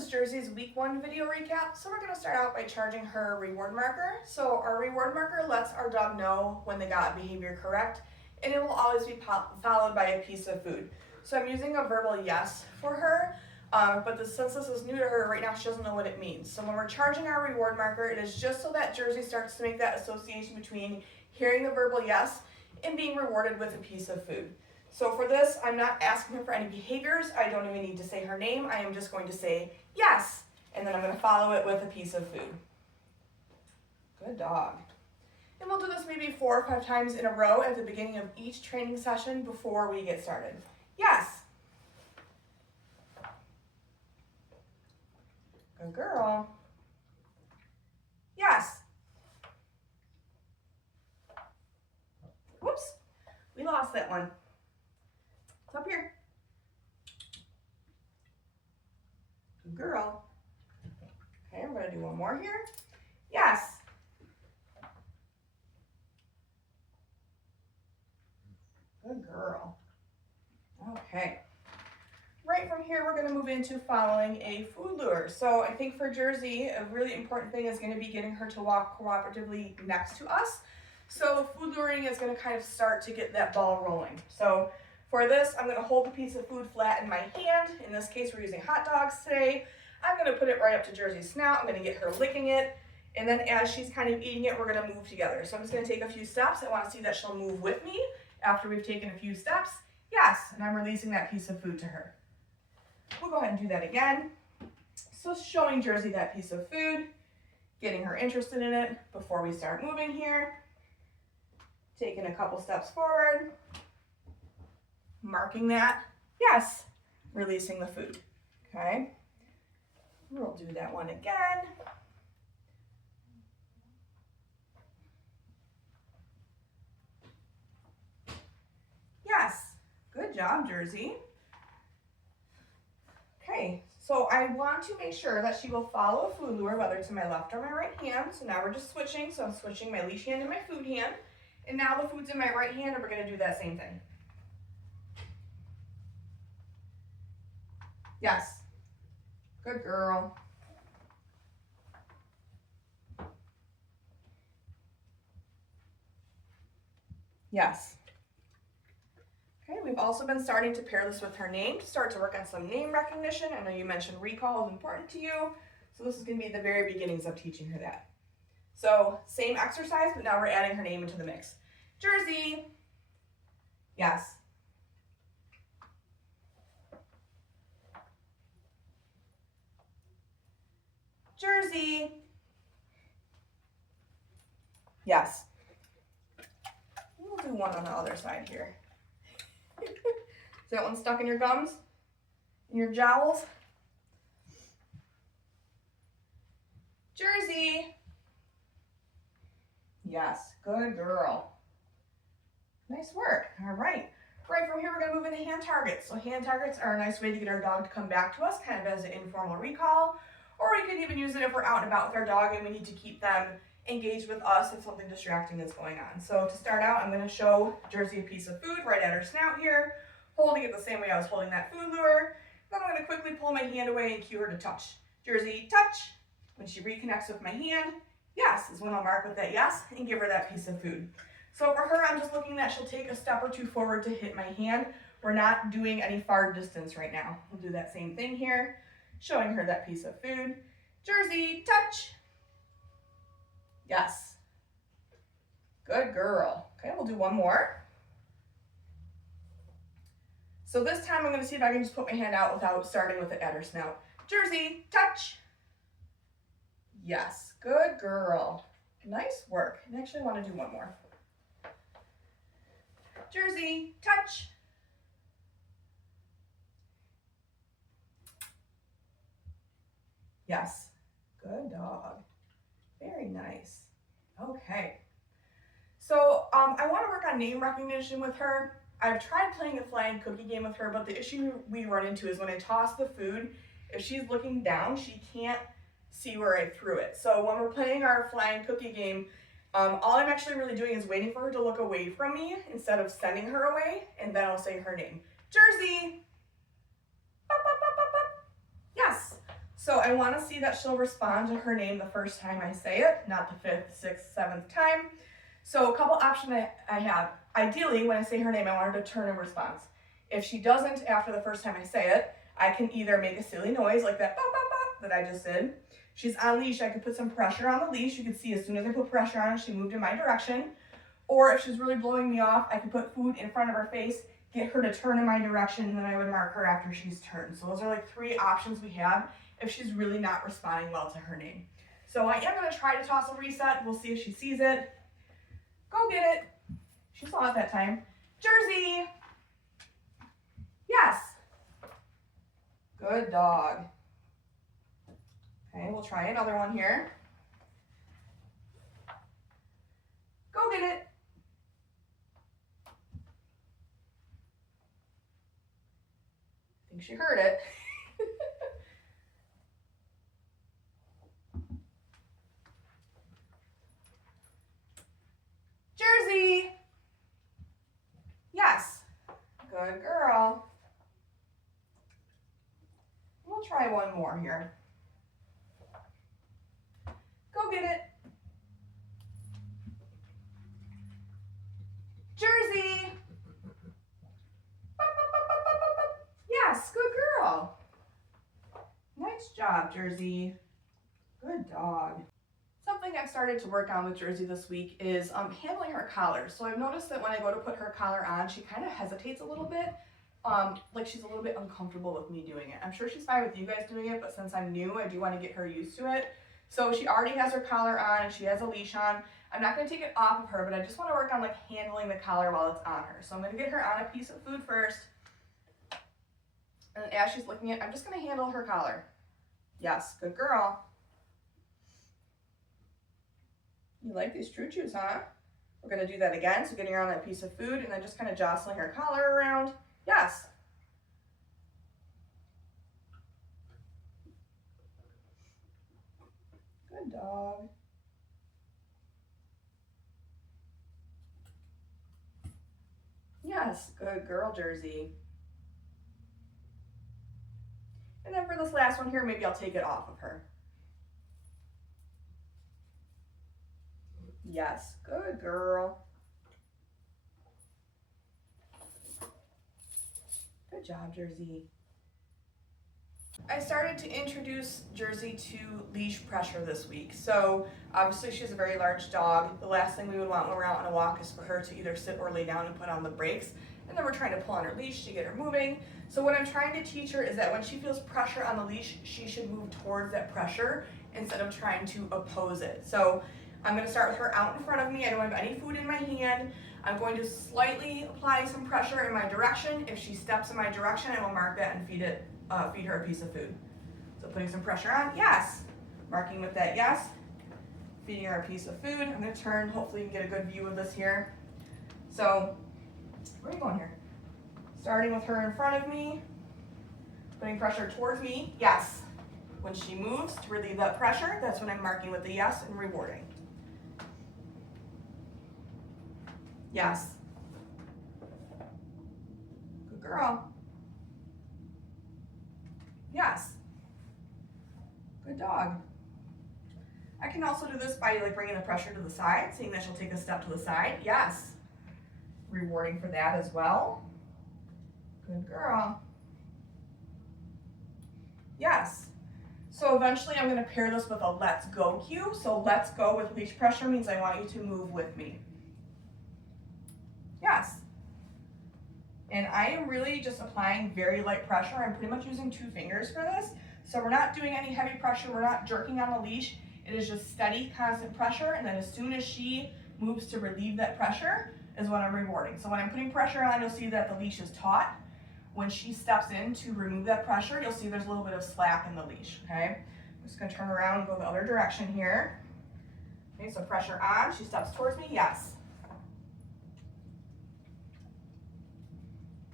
is Jersey's week 1 video recap. So we're going to start out by charging her reward marker. So our reward marker lets our dog know when they got behavior correct, and it will always be followed by a piece of food. So I'm using a verbal yes for her, but since this is new to her right now, she doesn't know what it means. So when we're charging our reward marker, it is just so that Jersey starts to make that association between hearing the verbal yes and being rewarded with a piece of food. So for this, I'm not asking her for any behaviors. I don't even need to say her name. I am just going to say yes, and then I'm going to follow it with a piece of food. Good dog. And we'll do this maybe 4 or 5 times in a row at the beginning of each training session before we get started. Yes. Good girl. Yes. Whoops, we lost that one. It's up here. Good girl. Okay, I'm going to do one more here. Yes. Good girl. Okay. Right from here, we're going to move into following a food lure. So I think for Jersey, a really important thing is going to be getting her to walk cooperatively next to us. So food luring is going to kind of start to get that ball rolling. So for this, I'm going to hold the piece of food flat in my hand. In this case, we're using hot dogs today. I'm going to put it right up to Jersey's snout. I'm going to get her licking it. And then as she's kind of eating it, we're going to move together. So I'm just going to take a few steps. I want to see that she'll move with me after we've taken a few steps. Yes, and I'm releasing that piece of food to her. We'll go ahead and do that again. So showing Jersey that piece of food, getting her interested in it before we start moving here. Taking a couple steps forward. Marking that, yes, releasing the food, okay? We'll do that one again. Yes, good job, Jersey. Okay, so I want to make sure that she will follow a food lure, whether it's in my left or my right hand. So now we're just switching, so I'm switching my leash hand and my food hand. And now the food's in my right hand, and we're gonna do that same thing. Yes. Good girl. Yes. Okay, we've also been starting to pair this with her name to start to work on some name recognition. I know you mentioned recall is important to you, so this is going to be the very beginnings of teaching her that. So same exercise, but now we're adding her name into the mix. Jersey. Yes. Jersey. Yes. We'll do one on the other side here. Is that one stuck in your gums? In your jowls? Jersey. Yes, good girl. Nice work. All right. Right from here, we're going to move into hand targets. So hand targets are a nice way to get our dog to come back to us, kind of as an informal recall. Or we could even use it if we're out and about with our dog and we need to keep them engaged with us if something distracting is going on. So to start out, I'm going to show Jersey a piece of food right at her snout here, holding it the same way I was holding that food lure. Then I'm going to quickly pull my hand away and cue her to touch. Jersey, touch. When she reconnects with my hand, yes, is when I'll mark with that yes and give her that piece of food. So for her, I'm just looking that she'll take a step or two forward to hit my hand. We're not doing any far distance right now. We'll do that same thing here, showing her that piece of food. Jersey, touch. Yes. Good girl. Okay, we'll do one more. So this time I'm going to see if I can just put my hand out without starting with it at her snout. Jersey, touch. Yes, good girl. Nice work. And actually I want to do one more. Jersey, touch. Yes, good dog. Very nice. Okay. So I want to work on name recognition with her. I've tried playing a flying cookie game with her, but the issue we run into is when I toss the food, if she's looking down, she can't see where I threw it. So when we're playing our flying cookie game, all I'm actually really doing is waiting for her to look away from me instead of sending her away, and then I'll say her name. Jersey! Bop, bop, bop, bop, bop. Yes. So I want to see that she'll respond to her name the first time I say it, not the 5th, 6th, 7th time. So a couple options I have. Ideally, when I say her name, I want her to turn in response. If she doesn't after the first time I say it, I can either make a silly noise like that, bop, bop, bop, that I just did. She's on leash, I could put some pressure on the leash. You can see as soon as I put pressure on, she moved in my direction. Or if she's really blowing me off, I could put food in front of her face, get her to turn in my direction, and then I would mark her after she's turned. So those are like 3 options we have if she's really not responding well to her name. So I am going to try to toss a reset. We'll see if she sees it. Go get it. She saw it that time. Jersey. Yes. Good dog. Okay, we'll try another one here. Go get it. I think she heard it. Jersey. Yes. Good girl. We'll try one more here. Go get it. Jersey. Yes, good girl. Nice job, Jersey. Good dog. Something I've started to work on with Jersey this week is handling her collar. So I've noticed that when I go to put her collar on, she kind of hesitates a little bit. Like she's a little bit uncomfortable with me doing it. I'm sure she's fine with you guys doing it, but since I'm new, I do want to get her used to it. So she already has her collar on and she has a leash on. I'm not going to take it off of her, but I just want to work on like handling the collar while it's on her. So I'm going to get her on a piece of food first. And as she's licking it, I'm just going to handle her collar. Yes, good girl. You like these choo-choos, huh? We're going to do that again. So getting her on that piece of food and then just kind of jostling her collar around. Yes. Good dog. Yes, good girl, Jersey. And then for this last one here, maybe I'll take it off of her. Yes, good girl. Good job, Jersey. I started to introduce Jersey to leash pressure this week. So obviously she's a very large dog. The last thing we would want when we're out on a walk is for her to either sit or lay down and put on the brakes. And then we're trying to pull on her leash to get her moving. So what I'm trying to teach her is that when she feels pressure on the leash, she should move towards that pressure instead of trying to oppose it. So I'm going to start with her out in front of me. I don't have any food in my hand. I'm going to slightly apply some pressure in my direction. If she steps in my direction, I will mark that and feed her a piece of food. So putting some pressure on, yes. Marking with that, yes. Feeding her a piece of food. I'm going to turn, hopefully you can get a good view of this here. So, where are you going here? Starting with her in front of me, putting pressure towards me, yes. When she moves to relieve that pressure, that's when I'm marking with the yes and rewarding. Yes. Good girl. Yes. Good dog. I can also do this by like bringing the pressure to the side, seeing that she'll take a step to the side. Yes. Rewarding for that as well. Good girl. Yes. So eventually I'm going to pair this with a let's go cue. So let's go with leash pressure means I want you to move with me. Yes. And I am really just applying very light pressure. I'm pretty much using 2 fingers for this. So we're not doing any heavy pressure. We're not jerking on the leash. It is just steady, constant pressure. And then as soon as she moves to relieve that pressure is when I'm rewarding. So when I'm putting pressure on, you'll see that the leash is taut. When she steps in to remove that pressure, you'll see there's a little bit of slack in the leash, okay? I'm just gonna turn around and go the other direction here. Okay, so pressure on, she steps towards me, yes.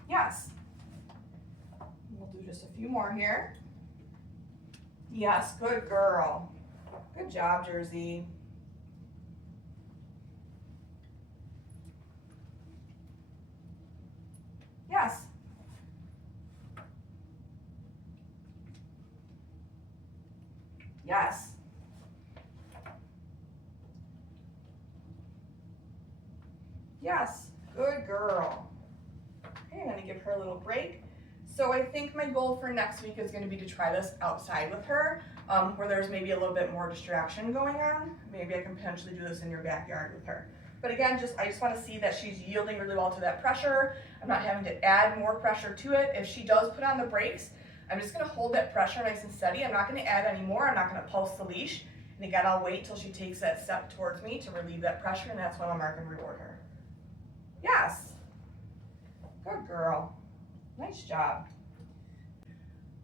Yes. We'll do just a few more here. Yes, good girl. Good job, Jersey. Yes. Yes. Yes, good girl. Okay, I'm gonna give her a little break. So I think my goal for next week is gonna be to try this outside with her, where there's maybe a little bit more distraction going on. Maybe I can potentially do this in your backyard with her. But again, I just wanna see that she's yielding really well to that pressure. I'm not having to add more pressure to it. If she does put on the brakes, I'm just gonna hold that pressure nice and steady. I'm not gonna add any more. I'm not gonna pulse the leash. And again, I'll wait till she takes that step towards me to relieve that pressure, and that's when I'll mark and reward her. Yes. Good girl. Nice job.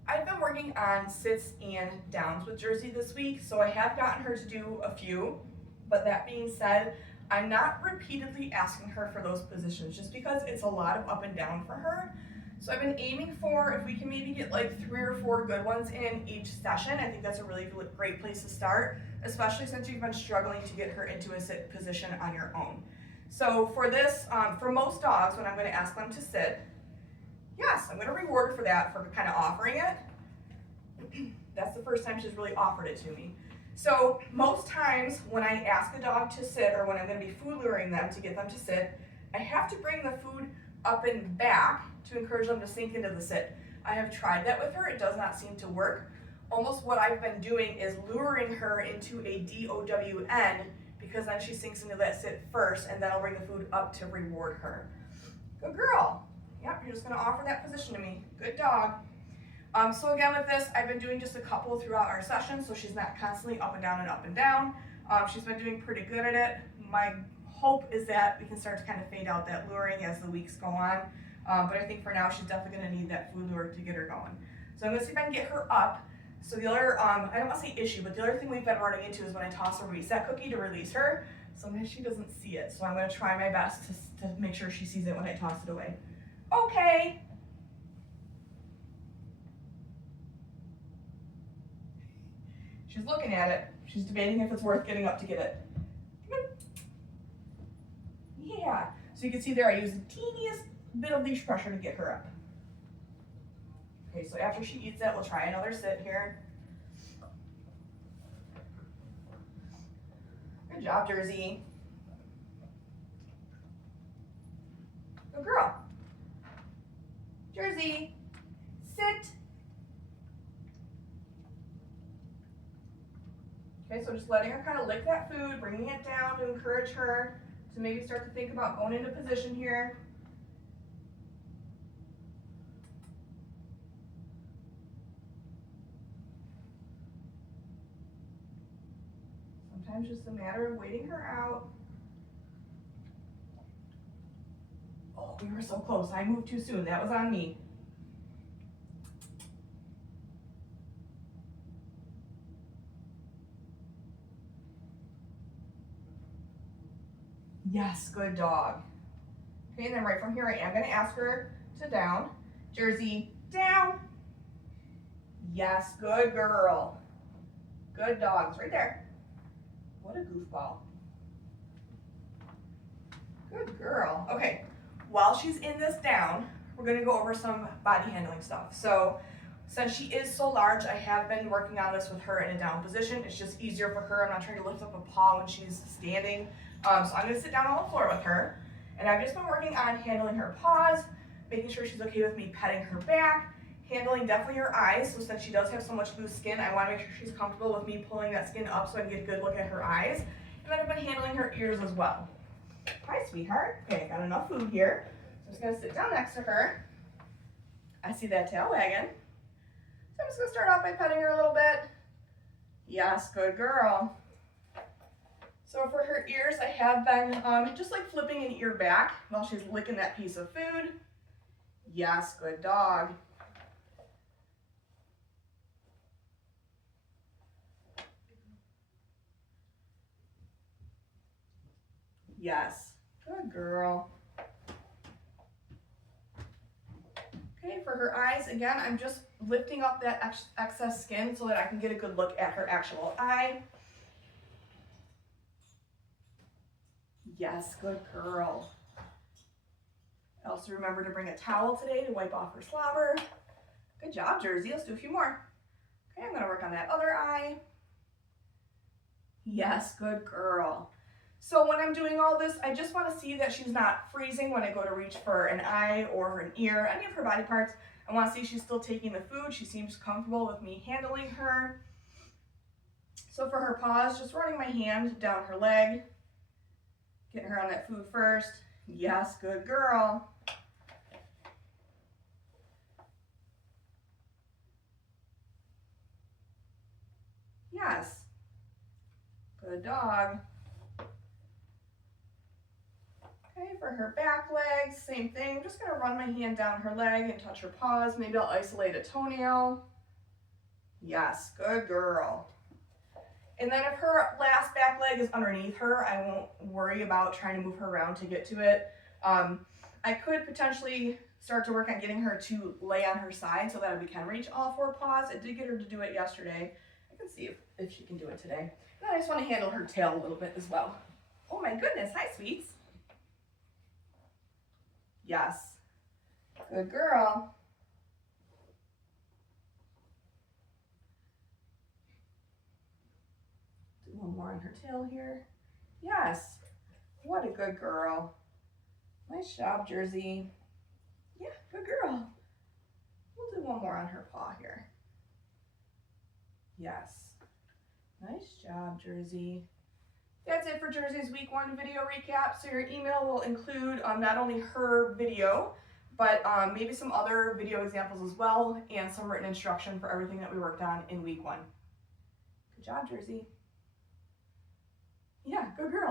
I've been working on sits and downs with Jersey this week, so I have gotten her to do a few, but that being said, I'm not repeatedly asking her for those positions just because it's a lot of up and down for her. So I've been aiming for, if we can maybe get like 3 or 4 good ones in each session, I think that's a really great place to start, especially since you've been struggling to get her into a sit position on your own. So for this, for most dogs, when I'm going to ask them to sit, yes, I'm going to reward her for that, for kind of offering it. That's the first time she's really offered it to me. So most times when I ask a dog to sit, or when I'm going to be food luring them to get them to sit, I have to bring the food up and back to encourage them to sink into the sit. I have tried that with her. It does not seem to work. Almost what I've been doing is luring her into a DOWN, because then she sinks into that sit first, and then I'll bring the food up to reward her. Good girl. Yep, you're just gonna offer that position to me. Good dog. So again with this, I've been doing just a couple throughout our session, so she's not constantly up and down and up and down. She's been doing pretty good at it. My hope is that we can start to kind of fade out that luring as the weeks go on. But I think for now, she's definitely gonna need that food lure to get her going. So I'm gonna see if I can get her up. So the other, I don't wanna say issue, but the other thing we've been running into is when I toss a reset cookie to release her, sometimes she doesn't see it. So I'm gonna try my best to make sure she sees it when I toss it away. Okay. She's looking at it. She's debating if it's worth getting up to get it. Yeah. So you can see there I use the teeniest bit of leash pressure to get her up. Okay, so after she eats that, we'll try another sit here. Good job, Jersey. Good girl. Jersey, sit. Okay, so just letting her kind of lick that food, bringing it down to encourage her to maybe start to think about going into position here. Sometimes just a matter of waiting her out. Oh, we were so close. I moved too soon. That was on me. Yes, good dog. Okay, and then right from here, I am going to ask her to down. Jersey, down. Yes, good girl. Good dogs, right there. What a goofball. Good girl. Okay, while she's in this down, we're going to go over some body handling stuff. So since she is so large, I have been working on this with her in a down position. It's just easier for her. I'm not trying to lift up a paw when she's standing. So I'm going to sit down on the floor with her. And I've just been working on handling her paws, making sure she's okay with me petting her back, handling definitely her eyes. So since she does have so much loose skin, I want to make sure she's comfortable with me pulling that skin up so I can get a good look at her eyes. And then I've been handling her ears as well. Hi, sweetheart. Okay, I got enough food here. So I'm just going to sit down next to her. I see that tail wagging. So I'm just going to start off by petting her a little bit. Yes, good girl. So for her ears, I have been just like flipping an ear back while she's licking that piece of food. Yes, good dog. Yes, good girl. Okay, for her eyes, again, I'm just lifting up that excess skin so that I can get a good look at her actual eye. Yes, good girl. Also remember to bring a towel today to wipe off her slobber. Good job, Jersey. Let's do a few more. Okay, I'm going to work on that other eye. Yes, good girl. So when I'm doing all this, I just want to see that she's not freezing when I go to reach for an eye or an ear, any of her body parts. I want to see she's still taking the food. She seems comfortable with me handling her. So for her paws, just running my hand down her leg, getting her on that food first. Yes, good girl. Yes, good dog. Okay, for her back legs, same thing. I'm just gonna run my hand down her leg and touch her paws. Maybe I'll isolate a toenail. Yes, good girl. And then if her last back leg is underneath her, I won't worry about trying to move her around to get to it. I could potentially start to work on getting her to lay on her side so that we can reach all 4 paws. I did get her to do it yesterday. I can see if she can do it today. And I just want to handle her tail a little bit as well. Oh my goodness, hi sweets. Yes, good girl. Do one more on her tail here. Yes, what a good girl. Nice job, Jersey. Yeah, good girl. We'll do one more on her paw here. Yes. Nice job, Jersey. That's it for Jersey's week 1 video recap. So your email will include not only her video, but maybe some other video examples as well, and some written instruction for everything that we worked on in week 1. Good job, Jersey. Yeah, good girl.